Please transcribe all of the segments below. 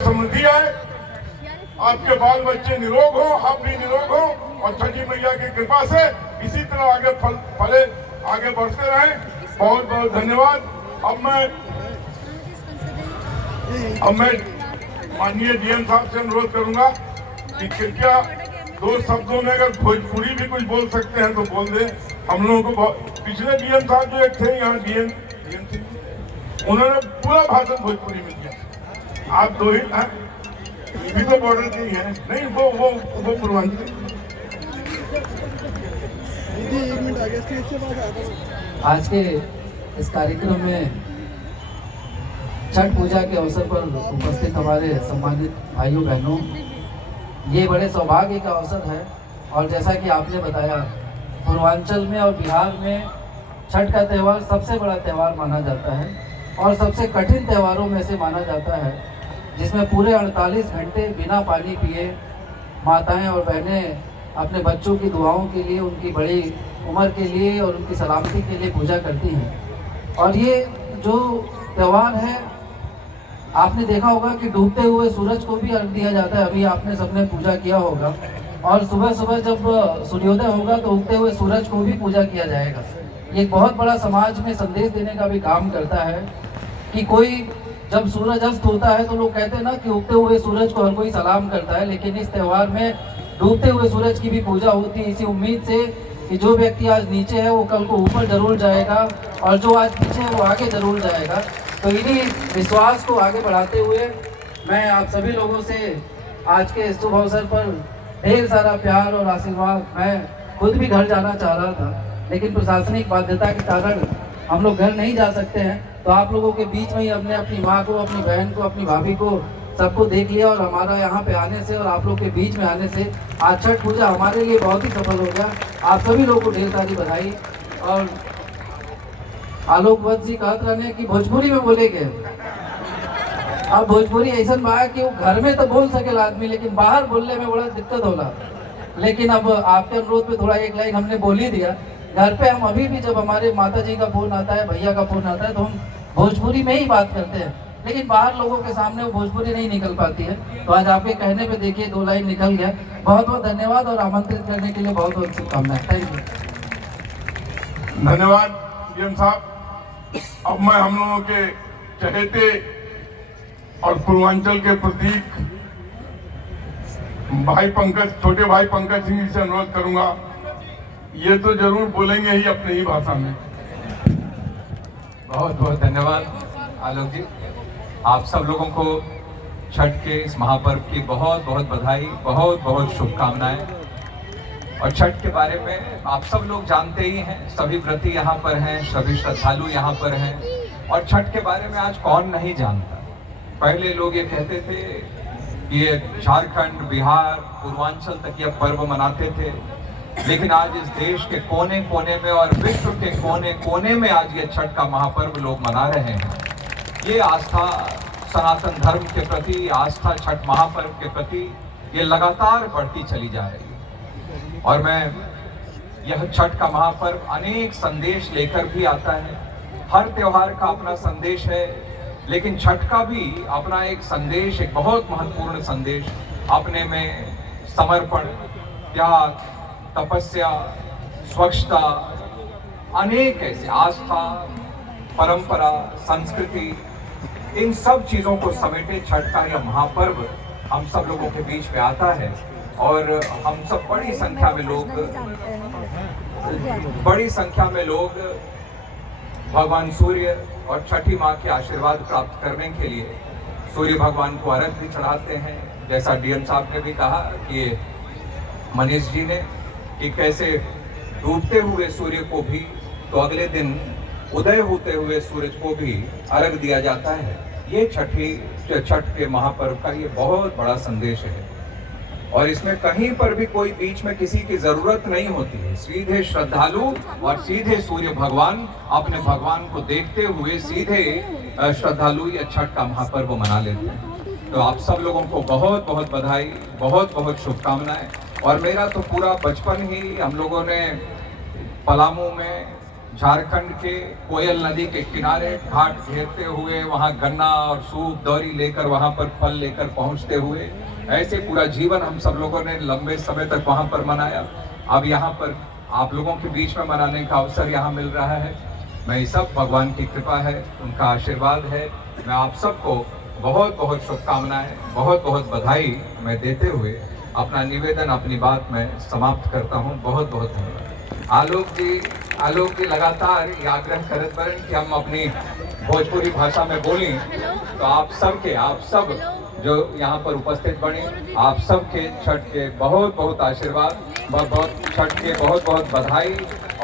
समृद्धि आए, आपके बाल बच्चे निरोग हो, आप भी निरोग हो और छठी मैया की कृपा से इसी तरह आगे फले आगे बढ़ते रहें। बहुत बहुत धन्यवाद। अब मैं माननीय डीएम साहब से अनुरोध करूंगा कि कृपया 2 शब्दों में अगर भोजपुरी भी कुछ बोल सकते हैं तो बोल दें। हम लोगों को पिछले डीएम साहब जो एक थे यहाँ डीएम उन्होंने पूरा भाषण भोजपुरी में दिया। आप 2 ही भी तो बॉर्डर के ही है, नहीं वो पूर्वांचल। आज के इस कार्यक्रम में छठ पूजा के अवसर पर उपस्थित हमारे सम्मानित भाइयों बहनों, ये बड़े सौभाग्य का अवसर है। और जैसा कि आपने बताया, पूर्वांचल में और बिहार में छठ का त्यौहार सबसे बड़ा त्यौहार माना जाता है और सबसे कठिन त्योहारों में से माना जाता है, जिसमें पूरे 48 घंटे बिना पानी पिए माताएं और बहनें अपने बच्चों की दुआओं के लिए, उनकी बड़ी उम्र के लिए और उनकी सलामती के लिए पूजा करती हैं। और ये जो त्यौहार है, आपने देखा होगा कि डूबते हुए सूरज को भी अर्घ दिया जाता है। अभी आपने सबने पूजा किया होगा। और सुबह सुबह जब सूर्योदय होगा तो उगते हुए सूरज को भी पूजा किया जाएगा। ये एक बहुत बड़ा समाज में संदेश देने का भी काम करता है कि कोई जब सूरज अस्त होता है तो लोग कहते हैं ना कि उगते हुए सूरज को हर कोई सलाम करता है, लेकिन इस त्यौहार में डूबते हुए सूरज की भी पूजा होती है, इसी उम्मीद से कि जो व्यक्ति आज नीचे है वो कल को ऊपर जरूर जाएगा और जो आज पीछे है वो आगे जरूर जाएगा। तो इन्हीं विश्वास को आगे बढ़ाते हुए मैं आप सभी लोगों से आज के शुभ अवसर पर ढेर सारा प्यार और आशीर्वाद। मैं खुद भी घर जाना चाह रहा था, लेकिन प्रशासनिक बाध्यता के कारण हम लोग घर नहीं जा सकते हैं, तो आप लोगों के बीच में ही हमने अपनी माँ को, अपनी बहन को, अपनी भाभी को, सबको देख लिया। और हमारा यहाँ पे आने से और आप लोग के बीच में आने से आज छठ पूजा हमारे लिए बहुत ही सफल हो गया। आप सभी लोगों को ढेर सारी बधाई। और आलोक वत्स जी कहते रहने की भोजपुरी में बोलेंगे। अब भोजपुरी ऐसा बा कि वो घर में तो बोल सकेला आदमी, लेकिन बाहर बोलने में बड़ा दिक्कत होला। लेकिन अब आपके अनुरोध पे थोड़ा एक लाइन हमने बोल ही दिया। घर पे हम अभी भी जब हमारे माता जी का फोन आता है, भैया का फोन आता है, तो हम भोजपुरी में ही बात करते हैं, लेकिन बाहर लोगों के सामने वो भोजपुरी नहीं निकल पाती है। तो आज आपके कहने पे देखिए 2 लाइन निकल गया। बहुत बहुत धन्यवाद और आमंत्रित करने के लिए बहुत बहुत शुभकामनाएं। Thank you. धन्यवाद डीएम साहब। अब मैं हम लोगों के चहेते और पूर्वांचल के प्रतीक भाई पंकज, छोटे भाई पंकज सिंह जी से अनुरोध करूंगा, ये तो जरूर बोलेंगे ही अपनी ही भाषा में। बहुत बहुत धन्यवाद आलोक जी। आप सब लोगों को छठ के इस महापर्व की बहुत बहुत बधाई, बहुत बहुत शुभकामनाएं। और छठ के बारे में आप सब लोग जानते ही हैं, सभी व्रती यहाँ पर हैं, सभी श्रद्धालु यहाँ पर हैं। और छठ के बारे में आज कौन नहीं जानता। पहले लोग ये कहते थे कि ये झारखंड, बिहार, पूर्वांचल तक यह पर्व मनाते थे, लेकिन आज इस देश के कोने कोने में और विश्व के कोने कोने में आज ये छठ का महापर्व लोग मना रहे हैं। ये आस्था सनातन धर्म के प्रति, आस्था छठ महापर्व के प्रति ये लगातार बढ़ती चली जा रही है। और मैं यह छठ का महापर्व अनेक संदेश लेकर भी आता है। हर त्योहार का अपना संदेश है, लेकिन छठ का भी अपना एक संदेश, एक बहुत महत्वपूर्ण संदेश अपने में समर्पण, त्याग, तपस्या, स्वच्छता, अनेक ऐसे आस्था, परंपरा, संस्कृति, इन सब चीजों को समेटे छठ का यह महापर्व हम सब लोगों के बीच में आता है। और हम सब बड़ी संख्या में लोग भगवान सूर्य और छठी माँ के आशीर्वाद प्राप्त करने के लिए सूर्य भगवान को अर्घ भी चढ़ाते हैं। जैसा डीएम साहब ने भी कहा कि मनीष जी ने, कि कैसे डूबते हुए सूर्य को भी तो अगले दिन उदय होते हुए सूरज को भी अर्घ दिया जाता है। ये छठ के महापर्व का ये बहुत बड़ा संदेश है। और इसमें कहीं पर भी कोई बीच में किसी की जरूरत नहीं होती है। सीधे श्रद्धालु और सीधे सूर्य भगवान अपने भगवान को देखते हुए सीधे श्रद्धालु ये छठ का महापर्व मना लेते हैं। तो आप सब लोगों को बहुत बहुत बधाई, बहुत बहुत शुभकामनाएं। और मेरा तो पूरा बचपन ही हम लोगों ने पलामू में झारखंड के कोयल नदी के किनारे घाट घेरते हुए वहाँ गन्ना और सूप दौरी लेकर वहाँ पर फल लेकर पहुँचते हुए, ऐसे पूरा जीवन हम सब लोगों ने लंबे समय तक वहाँ पर मनाया। अब यहाँ पर आप लोगों के बीच में मनाने का अवसर यहाँ मिल रहा है। मैं सब भगवान की कृपा है, उनका आशीर्वाद है। मैं आप सबको बहुत बहुत शुभकामनाएं, बहुत बहुत बधाई मैं देते हुए अपना निवेदन, अपनी बात मैं समाप्त करता हूं। बहुत बहुत धन्यवाद। आलोक जी लगातार ये आग्रह करत बरन कि हम अपनी भोजपुरी भाषा में बोलें, तो आप सब जो यहाँ पर उपस्थित बने, आप सबके छठ के बहुत बहुत आशीर्वाद, छठ के बहुत बहुत बधाई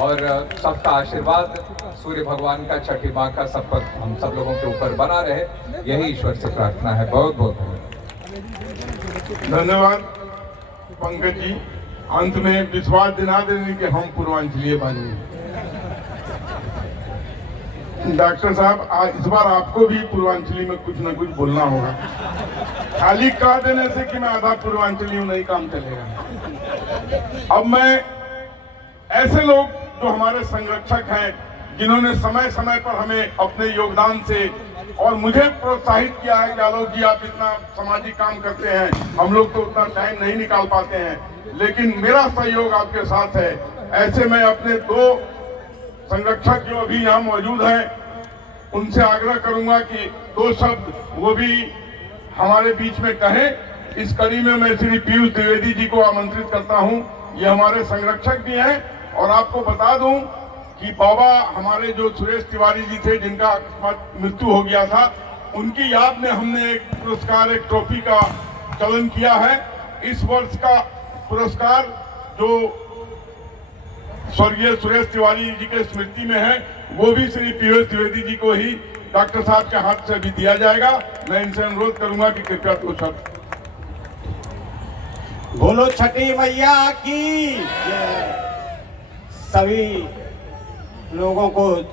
और सबका आशीर्वाद सूर्य भगवान का, छठी माँ का सब पर हम सब लोगों के ऊपर बना रहे, यही ईश्वर से प्रार्थना है। बहुत बहुत धन्यवाद पंकज जी। अंत में विश्वास दिला देने कि हम पूर्वांचलीय बने। डॉक्टर साहब, इस बार आपको भी पूर्वांचली में कुछ न कुछ बोलना होगा। खाली कह देने से कि मैं आधा पूर्वांचली हूं नहीं काम चलेगा। अब मैं ऐसे लोग जो हमारे संरक्षक हैं, जिन्होंने समय समय पर हमें अपने योगदान से और मुझे प्रोत्साहित किया है कि आलोक जी आप इतना सामाजिक काम करते हैं, हम लोग तो उतना टाइम नहीं निकाल पाते हैं, लेकिन मेरा सहयोग आपके साथ है। ऐसे में अपने 2 संरक्षक जो अभी यहाँ मौजूद हैं, उनसे आग्रह करूंगा कि 2 शब्द वो भी हमारे बीच में कहें। इस कड़ी में मैं श्री पीयूष द्विवेदी जी को आमंत्रित करता हूं। ये हमारे संरक्षक भी हैं। और आपको बता दूं कि बाबा हमारे जो सुरेश तिवारी जी थे, जिनका मृत्यु हो गया था, उनकी याद में हमने एक पुरस्कार, एक ट्रॉफी का चलन किया है। इस वर्ष का पुरस्कार जो स्वर्गीय सुरेश तिवारी जी के स्मृति में है, वो भी श्री पीयूष द्विवेदी जी को ही डॉक्टर साहब के हाथ से भी दिया जाएगा। मैं इनसे अनुरोध करूंगा कि कृपया कुछ शब्द बोलो छठी मैया की। सभी लोगों को